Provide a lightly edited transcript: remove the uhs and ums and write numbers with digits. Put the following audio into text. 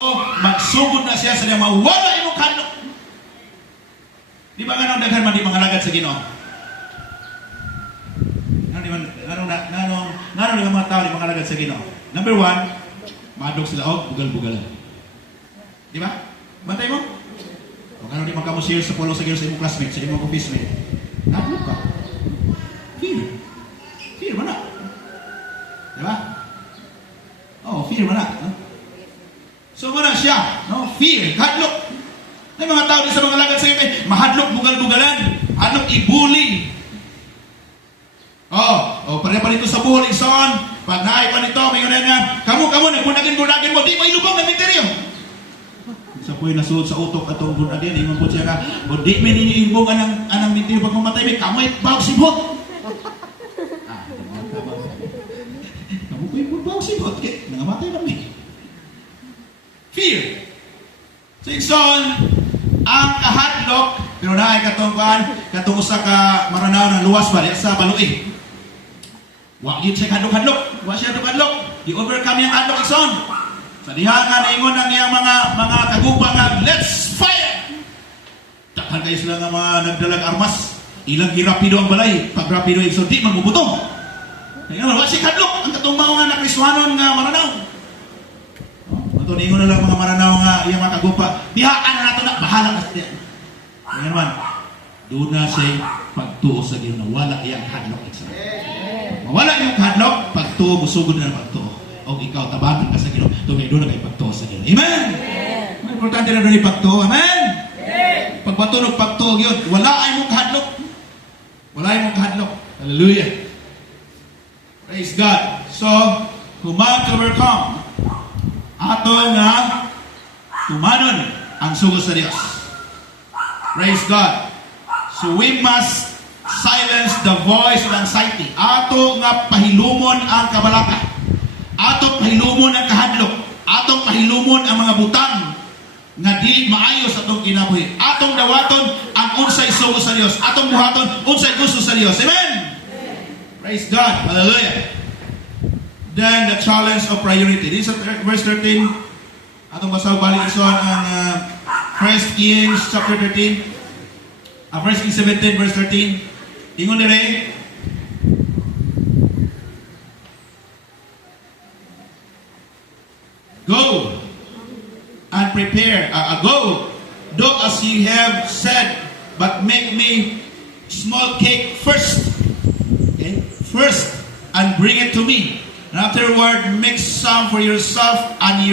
magsugod na siya sa niya mawala imong kadlok. Di ba nga nung daghan man di mga lagad sa Ginoo? Nga nung mga tao di mga lagad sa Ginoo? Number one, madog sila og bugal-bugalan. Di ba? Bantay mo? O nga nung di magkamusir sa polo sa Ginoo sa imong classmate, sa imong office mate. Nadlok ka. Fear. Fear man na. Di ba? Oh, fear man na. Huh? So muna siya, no? Fear, hadlok. May mga tao din sa mga lagad sa iyo, mahadlok, bugal-bugalan, hadlok, ibuli. Pareha pa dito sa buhol, son. Pag naay pa nito, may ganyan nga, kamu, nagpunagin mo, di mo ilubong na misteryo. Sa po'y nasuot sa utok at ang bunadin, ingon po siya ka, o di may ninyo ilubong anang misteryo pag mamatay, may kamoy, bawag sibot. Kamu po yung bawag sibot, nangamatay namin. Fear. Son, ang kahadlok, pero na ay katong usa ka maranaw ng luwas ba sa baloi. Wa gyud siya hadlok-hadlok, wa siya hadlok. Di overcome yang hadlok son. Sa diha nga naingon ang iyang mga kagupa nga, let's fire. Takhan kayo sila nga mga nagdalag armas. Ilang girapido ang balay, pag rapido igso di magubutong. Kaya wa siya hadlok ang katong mga nakriswanon nga maranaw. Ningon na lang mga maranaw nga iyang mga kagupa, dihaan na nato na, bahala ka sa diyan. Ngayon man, doon na siya pagtuo sa Ginoo, wala iyang hadlok. Mawala iyong hadlok, pagtuo, musugod na pagtuo. O ikaw, tabagan ka sa Ginoo, doon na kayo pagtuo sa Ginoo. Amen! Importante na doon yung pagtuo, amen! Pagpatunog pagtuo yun, wala ay mong hadlok. Wala ay mong hadlok. Hallelujah! Praise God. So, human to overcome. Ato nga tumanon ang sugod sa Dios. Praise God. So we must silence the voice of anxiety. Ato nga pahilumon ang kabalaka. Ato pahilumon ang kahadlok. Ato pahilumon ang mga butang nga di maayo sa atong kinabuhi. Atong dawaton ang unsay sugod sa Dios. Atong buhaton unsay gusto sa Dios. Amen. Praise God. Hallelujah. Then the challenge of priority. This is verse 13. Atong basaw balik ison ang 1 Kings chapter 13. 1 Kings 17 verse 13. Ingon dire. Go and prepare. Go. Do as ye have said, but make me small cake first. Okay? First, and bring it to me. And afterward, make some for yourself and your